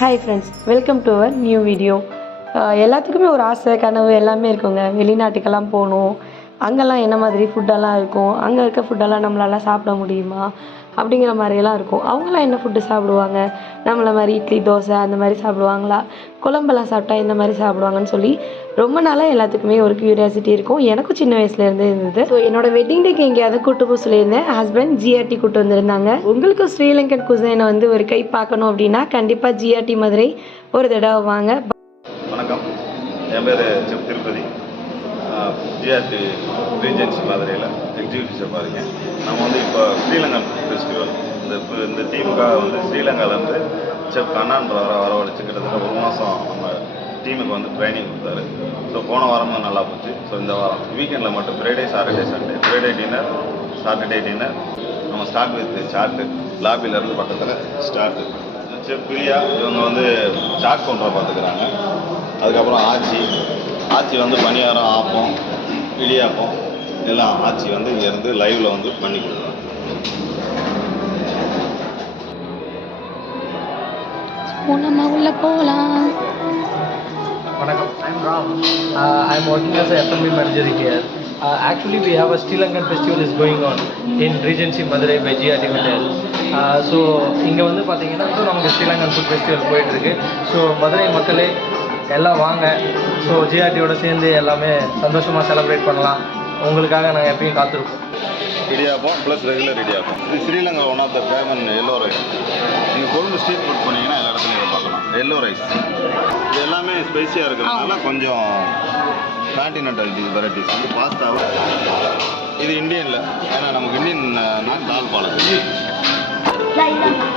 Hi friends, welcome to our new video. எல்லாத்துக்குமே ஒரு ஆசை கனவு எல்லாமே இருக்குங்க. வெளிநாட்டுக்கெல்லாம் போகணும், அங்கெல்லாம் என்ன மாதிரி ஃபுட்டெல்லாம் இருக்கும், அங்கே இருக்க ஃபுட்டெல்லாம் நம்மளால சாப்பிட முடியுமா அப்படிங்கிற மாதிரியெல்லாம் இருக்கும். அவங்களாம் என்ன ஃபுட்டு சாப்பிடுவாங்க, நம்மளை மாதிரி இட்லி தோசை அந்த மாதிரி சாப்பிடுவாங்களா, குழம்பெல்லாம் சாப்பிட்டா இந்த மாதிரி சாப்பிடுவாங்கன்னு சொல்லி ரொம்ப நாளாக எல்லாத்துக்குமே ஒரு க்யூரியாசிட்டி இருக்கும். எனக்கும் சின்ன வயசுலேருந்து இருந்தது. ஸோ என்னோடய வெட்டிங் டேக்கு எங்கேயாவது கூட்டு போக சொல்லியிருந்தேன். ஹஸ்பண்ட் ஜிஆர்டி கூட்டு வந்திருந்தாங்க. உங்களுக்கும் ஸ்ரீலங்கன் குசைனை வந்து ஒரு கை பார்க்கணும் அப்படின்னா கண்டிப்பாக ஜிஆர்டி மதுரை ஒரு தடவை வாங்க. வணக்கம், என் பேர் செஃப் திருப்பதி. ஜிஆர்டி ரீஜென்சி மதுரையில் எக்ஸிக்யூட்டிவ் செஃப்பாக இருக்கேன். நம்ம வந்து இப்போ ஸ்ரீலங்கன் ஃபெஸ்டிவல் இந்த டீமுக்காக வந்து ஸ்ரீலங்காவிலேருந்து செஃப் கண்ணான்றவரை வரவழைச்சு கிட்டத்தட்ட ஒரு மாதம் நம்ம டீமுக்கு வந்து ட்ரைனிங் கொடுத்தாரு. ஸோ போன வாரமும் நல்லா போச்சு. ஸோ இந்த வாரம் வீக்கெண்டில் மட்டும் Friday Saturday Sunday, Friday dinner Saturday dinner நம்ம ஸ்டார்ட் வித் சார்ட்டு லாபிலேருந்து பக்கத்தில் ஸ்டார்ட்டு. செஃப் பிரியா இவங்க வந்து சாட் கவுண்டரை பார்த்துக்கிறாங்க. அதுக்கப்புறம் ஆச்சி வந்து பணியாரம், ஆப்பம், இடியாப்பம் எல்லாம் ஆச்சி வந்து இங்கேருந்து லைவில் வந்து பண்ணி கொடுக்குறாங்க. Vanakkam, I'm Ram. I'm working as a F&B manager here. Actually, we have a Sri Lankan festival is going on in Regency Madurai by GRT Hotel. So, இங்கே வந்து பார்த்தீங்கன்னா நமக்கு ஸ்ரீலங்கன் ஃபுட் ஃபெஸ்டிவல் போயிட்டுருக்கு. ஸோ மதுரை மக்களே எல்லாம் வாங்க. ஸோ ஜிஆர்டியோட சேர்ந்து எல்லாமே சந்தோஷமாக செலிப்ரேட் பண்ணலாம். உங்களுக்காக நாங்கள் எப்பயும் காத்திருப்போம். Idiyappam plus regular idiyappam. இது Sri Lanka one of the famous yellow rice. நீங்கள் கொழும்பு ஸ்ட்ரீட் ஃபுட் போனீங்கன்னா எல்லா இடத்துலையும் இதை பார்க்கலாம். எல்லோ ரைஸ் இது எல்லாமே ஸ்பைஸியாக இருக்கிறதுனால கொஞ்சம் கான்டினென்டல் வெரைட்டிஸ் வந்து பாஸ்தாவை. இது இந்தியனில், ஏன்னா நமக்கு இந்தியன் தால் பாலக்.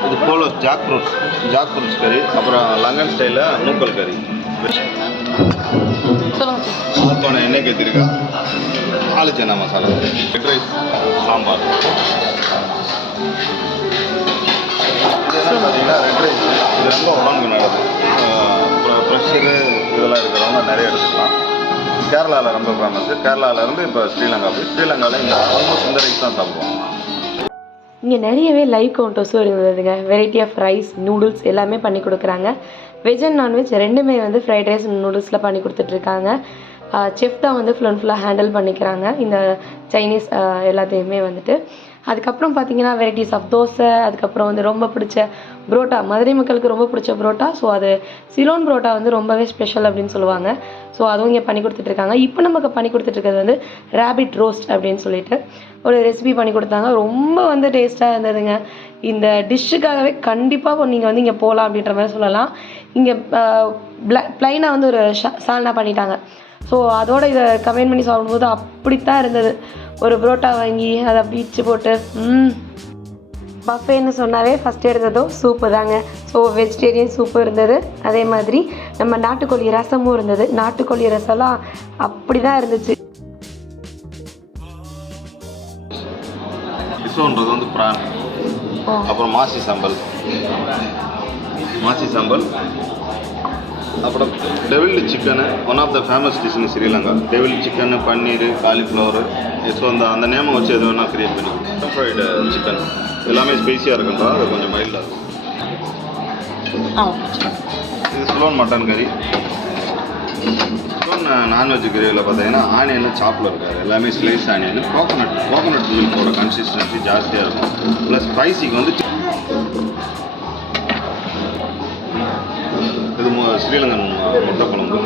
இது போலோ ஜாக் ஃப்ரூட்ஸ் கறி, அப்புறம் லங்கன் ஸ்டைலில் நூக்கல் கறி. ஆப்பான எண்ணெய் கத்திரிக்கா, ஆலு சன்னா மசாலா, ரெட் ரைஸ், சாம்பார். இது என்ன பார்த்தீங்கன்னா ரெட் ரைஸ். இது ரொம்ப உடம்புக்கு நல்லது. அப்புறம் ப்ரெஷரு இதெல்லாம் இருக்கிறவங்க நிறைய எடுத்துக்கலாம். கேரளாவில் ரொம்ப ஃபேமஸ். கேரளாவிலேருந்து இப்போ ஸ்ரீலங்காவில் இந்த ஆல்மோஸ்ட் இந்த ரைஸ் தான் சாப்பிடுவாங்க. இங்கே நிறையவே லைவ் கவுண்டர்ஸும் இருந்ததுங்க. வெரைட்டி ஆஃப் ரைஸ், நூடுல்ஸ் எல்லாமே பண்ணி கொடுக்குறாங்க. வெஜ் அண்ட் நான்வெஜ் ரெண்டுமே வந்து ஃப்ரைட் ரைஸ் நூடுல்ஸில் பண்ணி கொடுத்துட்ருக்காங்க. செஃப் தான் வந்து ஃபுல்லாக ஹேண்டில் பண்ணிக்கிறாங்க இந்த சைனீஸ் எல்லாத்தையுமே வந்துட்டு. அதுக்கப்புறம் பார்த்திங்கன்னா வெரைட்டிஸ் ஆஃப் தோசை, அதுக்கப்புறம் வந்து ரொம்ப பிடிச்ச புரோட்டா, மதுரை மக்களுக்கு ரொம்ப பிடிச்ச புரோட்டா. ஸோ அது சிலோன் புரோட்டா வந்து ரொம்பவே ஸ்பெஷல் அப்படின்னு சொல்லுவாங்க. ஸோ அதுவும் இங்கே பண்ணி கொடுத்துட்ருக்காங்க. இப்போ நமக்கு பண்ணி கொடுத்துட்ருக்கிறது வந்து ரேபிட் ரோஸ்ட் அப்படின்னு சொல்லிட்டு ஒரு ரெசிபி பண்ணி கொடுத்தாங்க. ரொம்ப வந்து டேஸ்ட்டாக இருந்ததுங்க. இந்த டிஷ்ஷுக்காகவே கண்டிப்பாக நீங்கள் வந்து இங்கே போகலாம் அப்படின்ற மாதிரி சொல்லலாம். இங்கே ப்ளைனாக வந்து ஒரு சால்னா பண்ணிட்டாங்க. ஸோ அதோடு இதை கமெண்ட் பண்ணி சாப்பிடும்போது அப்படித்தான் இருந்தது. ஒரு புரோட்டா வாங்கி அதை பீச்சு போட்டு பஃபேன்னு சொன்னாவே ஃபஸ்ட் எடுத்ததோ சூப்பு தாங்க. ஸோ வெஜிடேரியன் சூப்பு இருந்தது, அதே மாதிரி நம்ம நாட்டுக்கோழி ரசமும் இருந்தது. நாட்டுக்கோழி ரசம்லாம் அப்படி தான் இருந்துச்சு. பிசோன்றது வந்து பிரான், அப்புறம் மாசி சம்பல், அப்புறம் devil chicken one of the famous dish in Sri Lanka. Devil chicken, paneer, cauliflower. So அந்த நேமை வச்சு எது வேணால் க்ரியேட் பண்ணி ஃப்ரைடு சிக்கன் எல்லாமே ஸ்பைஸியாக இருக்குன்றா அது கொஞ்சம் மைல்டாக இருக்கும். இது ஸ்லோன் மட்டன் கறி. ஸ்லோன் நான்வெஜ் கறியில் பார்த்தீங்கன்னா ஆனியன் சாப்பில் இருக்காது, எல்லாமே ஸ்லைஸ் ஆனியன். கோகோனட் மில்கோட கன்சிஸ்டன்சி ஜாஸ்தியாக இருக்கும். ப்ளஸ் ஸ்பைசிக்கு வந்து இது ஸ்ரீலங்கன் முட்டை குழம்பு,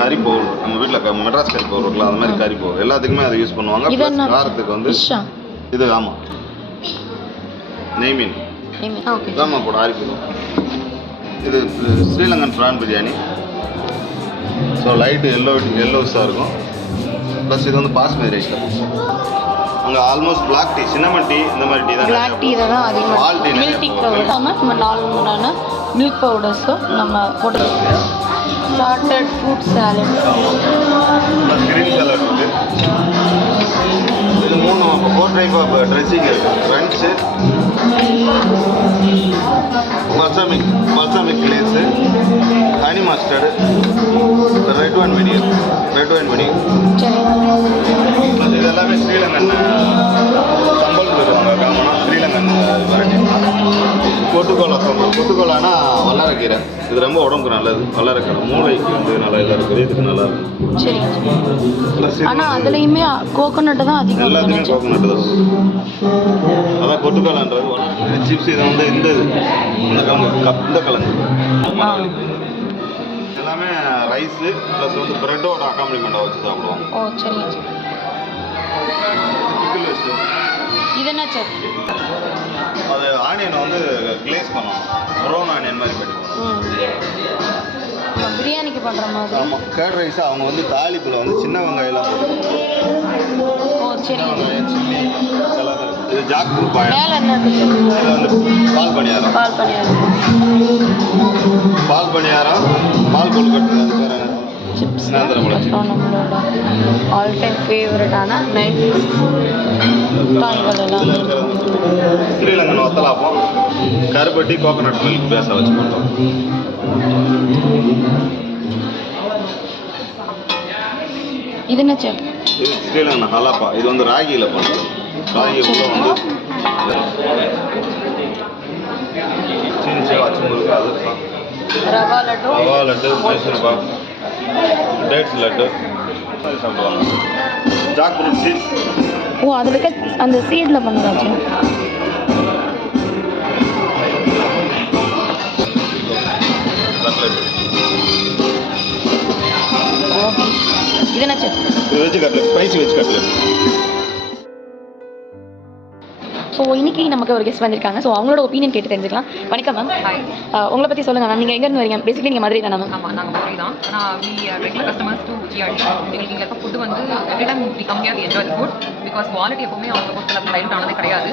கறி பவுடர். நம்ம வீட்டில் மெட்ராஸ் கறி பவுடர் இருக்குல்ல, அது மாதிரி கறி பவுடர் எல்லாத்துக்குமே அதை யூஸ் பண்ணுவாங்க. ப்ளஸ் காரத்துக்கு வந்து இது ஆமாம் நெய் மீன் ஆமாம் கூட ஆரிப்பிடும். இது Sri Lankan prawn biryani. So light எல்லோஸாக இருக்கும். ப்ளஸ் இது வந்து பாஸ்மதி ரைஸ். அங்கே almost black tea, cinnamon tea, இந்த மாதிரி டீ தான். பிளாக் டீ தான் அதிகமாக. பால் டீ மில்க் டீ நம்ம 4 மில்க் பவுடர்ஸும் நம்ம போட்டு சார்ட்டட் ஃப்ரூட் சாலட், கிரீன் சாலட் இருக்குது. இது 4 டைப் ஆஃப் ட்ரெஸ்ஸிங் இருக்குது. ஃப்ரெண்ட்ஸு, பல்சமிக் லேஸு, honey mustard, red wine vinegar. இது எல்லாமே ஸ்ரீலங்கன் சம்பல் சொல்லுவாங்க. காமனாக ஸ்ரீலங்கன் வெரைட்டி. போட்டு கொத்துக்கோலா சாம்பார். கொத்துக்கோலானா வல்லாரக்கீரை. இது ரொம்ப உடம்புக்கு நல்லது. வல்லாரக்கீரை மூளைக்கு வந்து நல்லா இதாக இருக்குது. இதுக்கு நல்லா இருக்கும். சரிங்க ப்ளஸ் ஆனால் அதுலேயுமே கோகோனட்டு தான் அதிகம் எல்லாத்துக்குமே கோகோனட் தான். அதான் கொத்துக்கோலான்றது. சிப்ஸ் இதை வந்து இந்த இந்த கிழங்கு எல்லாமே ரைஸு ப்ளஸ் வந்து ப்ரெட்டோட அக்காம்பளிமெண்ட்டாக வச்சு சாப்பிடுவோம். ஓ சரிங்க சார். பிக்கிள் வச்சு இது என்ன சார்? அது ஆனியனை வந்து கிளேஸ் பண்ணணும். ப்ரௌன் ஆனியன் மாதிரி பண்ணிக்கணும். பிரியாணிக்கு பண்ணுற மாதிரி. ஆமாம். கேர்ட் ரைஸ் அவங்க வந்து தாளிப்பில் வந்து சின்ன வெங்காயம்லாம் போட்டுருவாங்க. ஓ சரிங்க. சில்லி எல்லாமே இருக்குது. இது ஜாக் ஃப்ரூட் பாயம். மேலே என்ன இருக்குது? இது வந்து பால் பணியாரம். பால் பணியாரம். பால் பணியாரம், பால் கொழுக்கட்டை, அது பேர் என்ன? சிப்ஸ். நேந்திரம்பழம் அப்புறம் நம்மளோட ஆல் டைம் ஃபேவரட்டான 90s காய்கள் எல்லாமே. ஸ்ரீலங்கன் வத்தலாப்பம், கருப்பட்டி, கோகோனட் மில்க் பேஸாக வச்சு பண்ணுறோம். இது என்ன சார்? இது ஸ்ரீலங்கன் ஹலாப்பா. இது வந்து ராகியில் பண்ணுறோம். ராகி உள்ள வந்து சீனி சேவா அச்சுமுருக்கு, அது ரவா லட்டு. ரவா லட்டு, மைசூர் பாக், டேட்ஸ் லட்டு சாப்பிடுவாங்க. Jack fruit seeds. ஓ அதில் இருக்க அந்த சீடில் பண்ணுறாச்சு. கட்லெட். இது என்ன சார்? இது veg cutlet, spicy veg cutlet. So இன்னைக்கு நமக்கு ஒரு கெஸ்ட் வந்திருக்காங்க. ஸோ அவங்களோட ஒப்பீனியன் கேட்டு தெரிஞ்சுக்கலாம். வணக்கம் மேம். ஹாய். உங்களை பற்றி சொல்லுங்கள் மேம். நீங்கள் எங்கேருந்து வரீங்க? பேசிக்கலி நீங்கள் மதுரை தானே மேம்? ஆமாம், நாங்கள் மதுரை தான். ஆனால் we regular customers to GRT. எங்களுக்கு இங்கே இருக்க ஃபுட்டு வந்து every time we come here we enjoy the food. Because quality எப்பவுமே அவங்க பொறுத்தளவு டைல்ட் ஆனதே கிடையாது.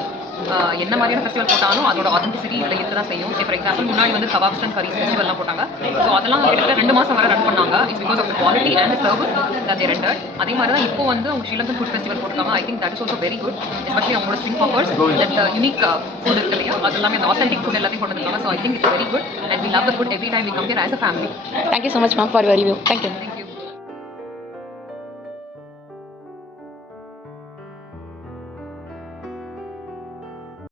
என்ன மாதிரியான ஃபெஸ்டிவல் போட்டாலும் அதோட ஆத்தென்டிசிட்டி இதில் இருக்க தான் செய்யும். ஃபார் எக்ஸாம்பிள் முன்னாடி வந்து கபாப்ஸ் அண்ட் கரீஸ் ஃபெஸ்டிவல்லாம் போட்டாங்க. ஸோ அதெல்லாம் கிட்டத்தட்ட 2 மாதம் வரை ரன் பண்ணாங்க. It's because of quality and service that they rented. அதே மாதிரி தான் இப்போ வந்து அவங்க ஸ்ரீலங்கன் ஃபுட் ஃபெஸ்டிவல் போட்டாங்க. I think that is also very good. Especially அவங்களோட string hoppers that unique food இருக்கு இல்லையா, அது எல்லாமே அந்த ஆத்தென்டிக் ஃபுட் எல்லாத்தையும் கொண்டு வந்திருக்காங்க. So I think it's very good and we love the food every time we come here as a family. Thank you so much ma'am for your review. Thank you.